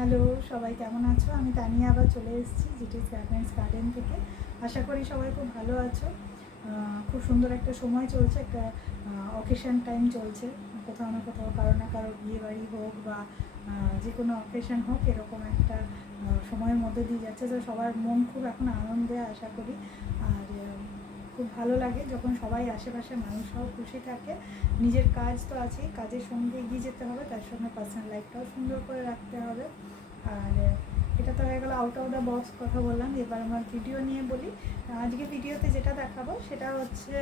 Hello, সবাই কেমন আছো? আমি তানিয়া আবার চলে এসেছি জিটিস গার্ডেন থেকে। আশা করি সবাই খুব ভালো আছো। খুব সুন্দর একটা সময় চলছে, একটা অকেশন টাইম চলছে। কোথাও না কোথাও কারো না কারো বিয়েবাড়ি হোক বা যে কোনো অকেশন হোক, এরকম একটা সময়ের মধ্যে দিয়ে যাচ্ছে। তো সবার মন খুব এখন আনন্দে, আশা করি। আর খুব ভালো লাগে যখন সবাই আশেপাশে মানুষরাও খুশি থাকে। নিজের কাজ তো আছেই, কাজের সঙ্গে এগিয়ে যেতে হবে, তার সঙ্গে পার্সোনাল লাইফটাও সুন্দর করে রাখতে হবে। আর এটা তো হয়ে গেলো আউট অফ দ্য বক্স কথা বললাম। এবার আমার ভিডিও নিয়ে বলি। আজকে ভিডিওতে যেটা দেখাবো সেটা হচ্ছে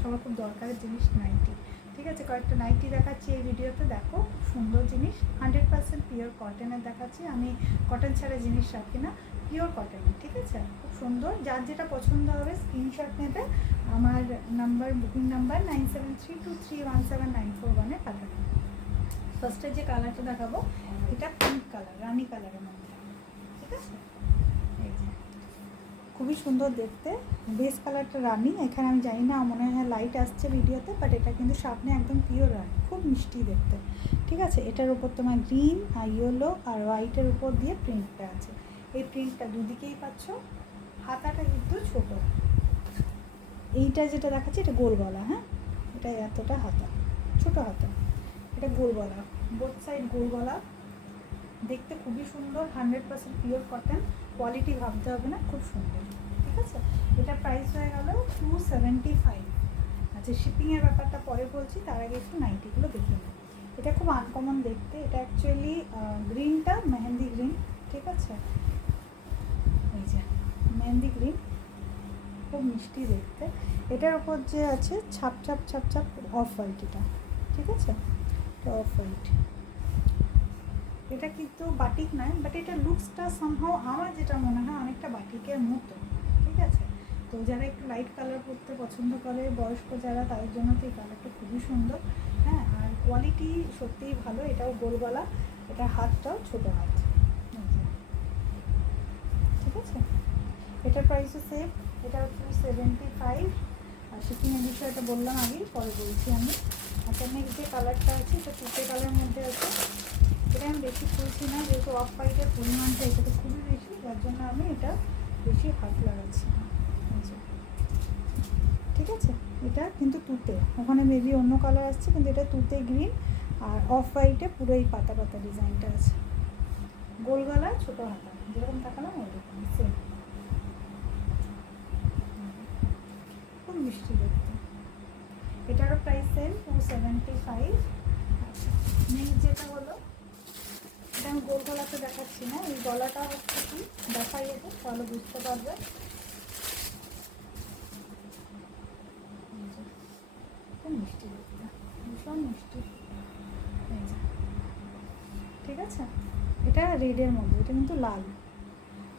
সবার খুব দরকারের জিনিস, নাইটি। ঠিক আছে, কয়েকটা নাইটি দেখাচ্ছি এই ভিডিওতে। দেখো, খুব সুন্দর জিনিস, 100% পিওর কটনের দেখাচ্ছি। আমি কটন ছাড়া জিনিস রাখি না, পিওর কটনের। ঠিক আছে, খুব সুন্দর। যার যেটা পছন্দ হবে স্ক্রিনশট নেবে, আমার নাম্বার, বুকিং নাম্বার 9732317941-এ পাঠাবেন। ফার্স্টে যে কালারটা দেখাবো, এটা পিঙ্ক কালার, রানি কালারের মধ্যে। ঠিক আছে, এই যে খুবই সুন্দর দেখতে। বেস কালারটা রানি। এখানে আমি জানি না, মনে হয় লাইট আসছে ভিডিওতে, বাট এটা কিন্তু সামনে একদম পিওর রানি, খুব মিষ্টি দেখতে। ঠিক আছে, এটার উপর তোমার গ্রিন আর ইয়েলো আর হোয়াইটের উপর দিয়ে প্রিন্টটা আছে। এই প্রিন্টটা দুদিকেই পাচ্ছ। হাতাটা কিন্তু ছোট। এইটা যেটা দেখাচ্ছি এটা গোল গলা। হ্যাঁ, এটা এতটা হাতা, ছোট হাতা। এটা গোল গলা, বোথ সাইড গোল গলা। দেখতে খুবই সুন্দর, 100% পিওর কটন। কোয়ালিটি ভাবতে হবে না, খুব সুন্দর। ঠিক আছে, এটা প্রাইস হয়ে গেল 275। আচ্ছা, শিপিংয়ের ব্যাপারটা পরে বলছি, তার আগে একটু নাইটিগুলো দেখে নিই। এটা খুব আনকমন দেখতে। এটা অ্যাকচুয়ালি গ্রিনটা মেহেন্দি গ্রিন। ঠিক আছে, এই যে মেহেন্দি গ্রিন, খুব মিষ্টি দেখতে। এটার ওপর যে আছে ছাপ ছাপ ছাপ ছাপ অফ হোয়াইট, এটা। ঠিক আছে, এটা অফ হোয়াইট। এটা কিন্তু বাটিক নয়, বাট এটা লুকসটা সামহাও আমার যেটা মনে হয় অনেকটা বাটিকের মতো। ঠিক আছে, তো যারা একটু লাইট কালার পরতে পছন্দ করে, বয়স্ক যারা, তাদের জন্য তো এই কালারটা খুবই সুন্দর। হ্যাঁ, আর কোয়ালিটি সত্যিই ভালো। এটাও গোল গলা, এটা হাতটাও ছোটো হাত। ঠিক আছে, এটার প্রাইসও সেম। এটা 275। আর শিপিংয়ের বিষয়টা বললাম আগেই, পরে বলছি আমি। আচ্ছা, নেক্সট যে কালারটা আছে, এটা তুতে কালার মধ্যে আছে। এটা আমি বেশি খুলছি না, যেহেতু অফ হোয়াইটের পরিমাণটা এটাতে খুবই বেশি, যার জন্য আমি এটা বেশি হাত লাগাচ্ছি না। ঠিক আছে, এটা কিন্তু তুতে, ওখানে মেবি অন্য কালার আসছে, কিন্তু এটা তুতে গ্রিন আর অফ হোয়াইটে পুরো এই পাতা পাতা ডিজাইনটা আছে। গোল গলা, ছোটো হাতা, যেরকম তাকালাম ওইরকম সেম। খুব মিষ্টি দেখতে। এটারও প্রাইস সেম, 275। নেক্সট যেটা হলো, এটা আমি গোল গলাতে দেখাচ্ছি না, এই গলাটা হচ্ছে কি দেখাই, এটা তাহলে বুঝতে পারবে। খুব মিষ্টি দেখতে, ভীষণ মিষ্টি। ঠিক আছে, এটা রেডের মধ্যে, এটা কিন্তু লাল।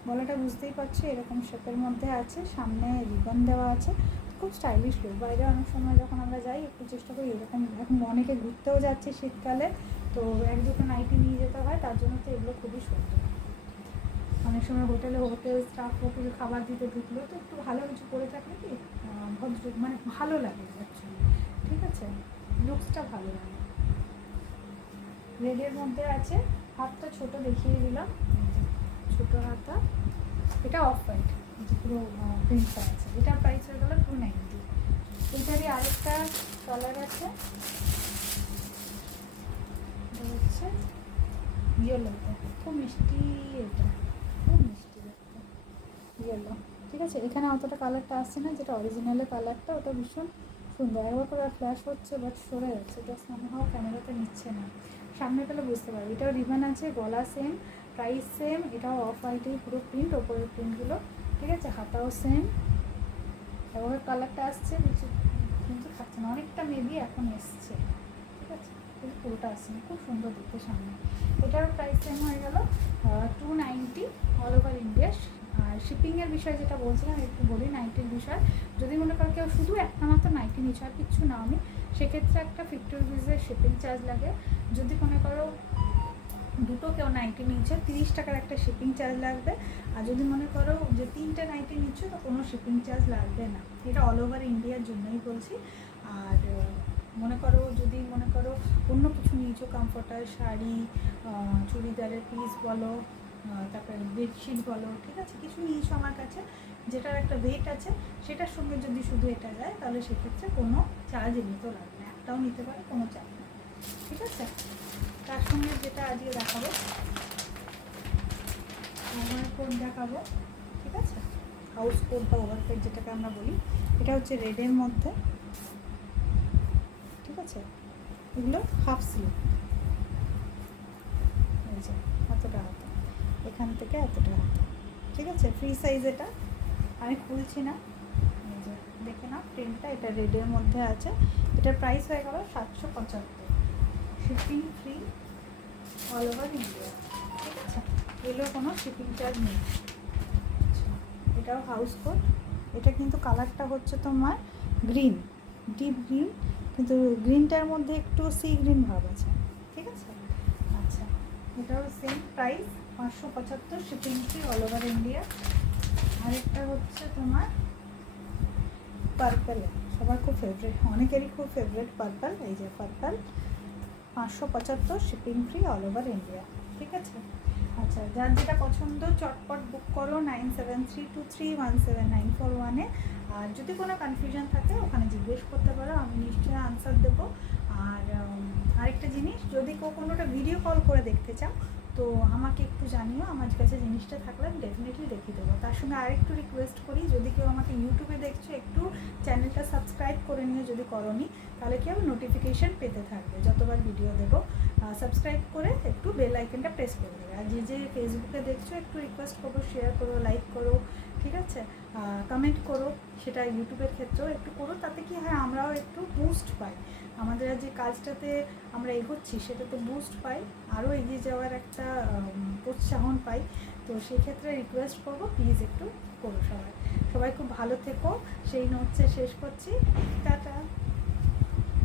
গলাটা বুঝতেই পারছো এরকম শেপের মধ্যে আছে, সামনে রিবন দেওয়া আছে। খুব স্টাইলিশ লুক। বাইরে অনেক সময় যখন আমরা যাই, একটু চেষ্টা করি এরকম। এখন অনেকে ঘুরতেও যাচ্ছে শীতকালে, তো এক দুটো নাইটি নিয়ে যেতে হয়, তার জন্য তো এগুলো খুবই সুন্দর। অনেক সময় হোটেল স্টাফও কিছু খাবার দিতে ঢুকলো, তো একটু ভালো কিছু করে থাকলে কি ভদ্র, মানে ভালো লাগে অ্যাকচুয়ালি। ঠিক আছে, লুকসটা ভালো লাগে। রেডের মধ্যে আছে, হাতটা ছোট দেখিয়ে দিলাম, ছোট হাতা। এটা অফ হোয়াইট, যে পুরো প্রিন্টটা আছে। এটা প্রাইস হয়ে গেল 290। এটারই আরেকটা কালার আছে, হচ্ছে ইয়েলোতে, খুব মিষ্টি। এটা খুব মিষ্টি দেখতে, ইয়েলো। ঠিক আছে, এখানে অতটা কালারটা আসছে না, যেটা অরিজিনালের কালারটা, ওটা ভীষণ সুন্দর। একবার করে ফ্ল্যাশ হচ্ছে, বাট সরে যাচ্ছে, জাস্ট মনে হয় ক্যামেরাতে নিচ্ছে না। সামনে পেলে বুঝতে পারবে। এটাও রিবন আছে, গলা সেম, প্রাইস সেম। এটাও অফ হোয়াইটেই পুরো প্রিন্ট, ওপরের প্রিন্টগুলো। ঠিক আছে, হাতাও সেম। এবার কালারটা আসছে কিন্তু থাকছে না, অনেকটা মেবি এখন এসছে। ঠিক আছে, কিন্তু পুরোটা আসছে, খুব সুন্দর দেখতে সামনে। এটারও প্রাইস সেম হয়ে গেল 290 অল ওভার ইন্ডিয়া। আর শিপিংয়ের বিষয় যেটা বলছিলাম, একটু বলি নাইটির বিষয়। যদি মনে করো কেউ শুধু একটা মাত্র নাইটি নিচ্ছে আর কিচ্ছু নাও নি, সেক্ষেত্রে একটা 50 রুপিসের শিপিং চার্জ লাগে। যদি মনে করো দুটো কেউ নাইটি নিচ্ছে, 30 টাকার একটা শিপিং চার্জ লাগবে। আর যদি মনে করো যে 3টে নাইটি নিচ্ছ, তো কোনো শিপিং চার্জ লাগবে না। এটা অল ওভার ইন্ডিয়ার জন্যই বলছি। আর মনে করো অন্য কিছু নিয়েছো, কমফোর্টার, শাড়ি, চুড়িদারের পিস বলো, তারপরে বেডশিট বলো, ঠিক আছে, কিছু নিয়েছো আমার কাছে যেটার একটা ওয়েট আছে, সেটার সঙ্গে যদি শুধু এটা যায় তাহলে সেক্ষেত্রে কোনো চার্জ এমনিতেও লাগবে না, একটাও নিতে পারে, কোনো চার্জ নেই, ঠিক আছে। তার সঙ্গে যেটা আজকে দেখাবো ওভারকোট দেখাবো, ঠিক আছে, হাউস কোট বা ওভারকোট যেটাকে আমরা বলি, এটা হচ্ছে রেডের মধ্যে, ঠিক আছে। এগুলো হাফ স্লিভ, এই যে এতটা হাতে, এখান থেকে এতটা হাতে, ঠিক আছে, ফ্রি সাইজ। এটা আমি খুলছি না, এই যে দেখে না প্রিন্টটা, এটা রেডের মধ্যে আছে। এটার প্রাইস হয়ে গেল 775, shipping free all over India, ঠিক আছে, এগুলোর কোনো শিপিং চার্জ নেই। আচ্ছা, এটাও হাউস কোট, এটা কিন্তু কালারটা হচ্ছে তোমার গ্রিন, ডিপ গ্রিন, কিন্তু গ্রিনটার মধ্যে একটু সি গ্রিন ভাব আছে, ঠিক আছে। আচ্ছা, এটাও same price 575, shipping free all over India. আরেকটা হচ্ছে তোমার পার্পেল, সবার খুব ফেভারিট, অনেকেরই খুব ফেভারিট পার্পেল, এই যে purple, 575, shipping free all over India, ঠিক আছে। আচ্ছা, যার যেটা পছন্দ চটপট বুক করো 9732317941-এ। আর যদি কোনো কনফিউশন থাকে ওখানে জিজ্ঞেস করতে পারো, আমি নিশ্চয়ই আনসার দেবো। আর আরেকটা জিনিস, যদি কোনোটা ভিডিও কল করে দেখতে চাও তো আমাকে একটু জানিও, আমার কাছে জিনিসটা থাকলে আমি ডেফিনেটলি দেখিয়ে দেবো। তার সঙ্গে আরেকটু রিকোয়েস্ট করি, যদি কেউ আমাকে ইউটিউবে দেখছো একটু চ্যানেলটা সাবস্ক্রাইব করে নিও, যদি করোনি তাহলে কেউ নোটিফিকেশান পেতে থাকবে যতবার ভিডিও দেবো। সাবস্ক্রাইব করে একটু বেল আইকনটা প্রেস করে দেবে। আর যে ফেসবুকে দেখছো একটু রিকোয়েস্ট করবো, শেয়ার করো, লাইক করো, ঠিক আছে, কমেন্ট করো, সেটা ইউটিউবের ক্ষেত্রেও একটু করো, তাতে কি হয় আমরাও একটু বুস্ট পাই, আমাদের যে কাজটাতে আমরা এগোচ্ছি সেটাতে বুস্ট পাই, আরও এগিয়ে যাওয়ার একটা প্রোৎসাহন পাই। তো সেক্ষেত্রে রিকোয়েস্ট করবো, প্লিজ একটু করো। সবাই খুব ভালো থেকো, সেই নোটসে শেষ করছি, টাটা।